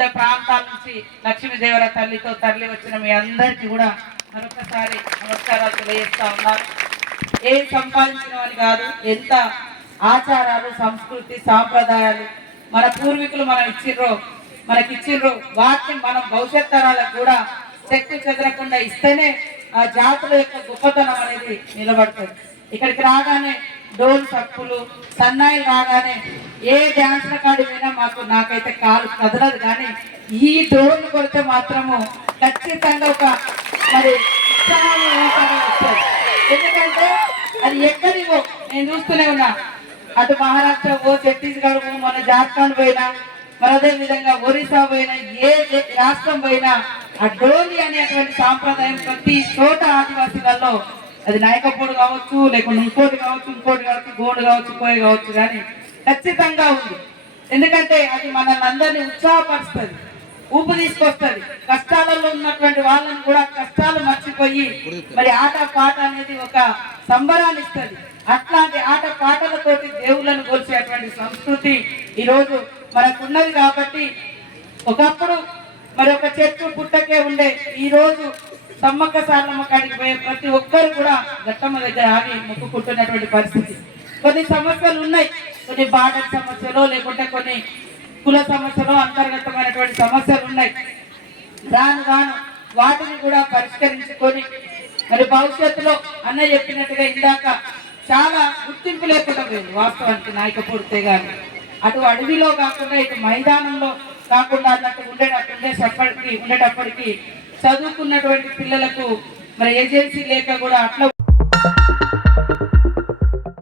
వివిధ ప్రాంతాల నుంచి లక్ష్మీదేవర తల్లితో తరలి వచ్చిన మీ అందరికీ కూడా మరొకసారి నమస్కారాలు తెలియజేస్తా ఉన్నారు. ఏం సంపాదించిన అని కాదు, ఎంత ఆచారాలు, సంస్కృతి, సాంప్రదాయాలు మన పూర్వీకులు మనకిచ్చిర్రో వాటిని మనం భవిష్యత్ తరాలకు కూడా శక్తి చెదరకుండా ఇస్తేనే ఆ జాతుల యొక్క గొప్పతనం అనేది నిలబడుతుంది. ఇక్కడికి రాగానే డోలు తప్పులు సన్నాయిలు రాగానే ఏ డ్యాన్స్ కాడి పోయినా నాకైతే కాలు కదలదు, కానీ ఈ డోలు కొడితే మాత్రము ఖచ్చితంగా ఒక మరి వస్తుంది. ఎందుకంటే అది ఎక్కడివో నేను చూస్తూనే ఉన్నా, అటు మహారాష్ట్ర పో, ఛత్తీస్గఢ్ పో, మన జార్ఖండ్ పోయినా, మరి అదే విధంగా ఒరిస్సా పోయినా, ఏ రాష్ట్రం పోయినా ఆ డోలి అనేటువంటి సాంప్రదాయం ప్రతి చోట ఆదివాసీలలో అది నాయకపోడు కావచ్చు, లేకుంటే ఇంకోటి కావచ్చు, గోండు కావచ్చు, కోయ కావచ్చు, కానీ ఖచ్చితంగా ఉంది. ఎందుకంటే అది మనల్ని అందరినీ ఉత్సాహపరుస్తుంది, ఊపు తీసుకొస్తుంది. కష్టాలలో ఉన్నటువంటి వాళ్ళని కూడా కష్టాలు మర్చిపోయి మరి ఆట పాట అనేది ఒక సంబరాన్ని ఇస్తుంది. అట్లాంటి ఆట పాటలతోటి దేవుళ్ళను కొలిచేటువంటి సంస్కృతి ఈరోజు మనకున్నది. కాబట్టి ఒకప్పుడు మరి ఒక చెట్టు పుట్టకే ఉండే ఈ రోజు సమ్మక్క సారలమ్మ కాడికి పోయే ప్రతి ఒక్కరు కూడా ఘట్టమ్మ దగ్గర ఆగి మొక్కుకుంటున్నటువంటి పరిస్థితి. కొన్ని సమస్యలు ఉన్నాయి, కొన్ని బార్డర్ సమస్యలు, లేకుంటే కొన్ని కుల సమస్యలు, అంతర్గతమైనటువంటి సమస్యలు ఉన్నాయి. రాను రాను వాటిని కూడా పరిష్కరించుకొని మరి భవిష్యత్తులో అన్న చెప్పినట్టుగా ఇందాక చాలా గుర్తింపు లేకుండా పోయింది వాస్తవానికి నాయకపోతే గాని. అటు అడవిలో కాకుండా ఇటు మైదానంలో కాకుండా అన్నట్టు ఉండేటప్పటికి చదువుకున్నటువంటి పిల్లలకు మరి ఏజెన్సీ లేక కూడా అట్లా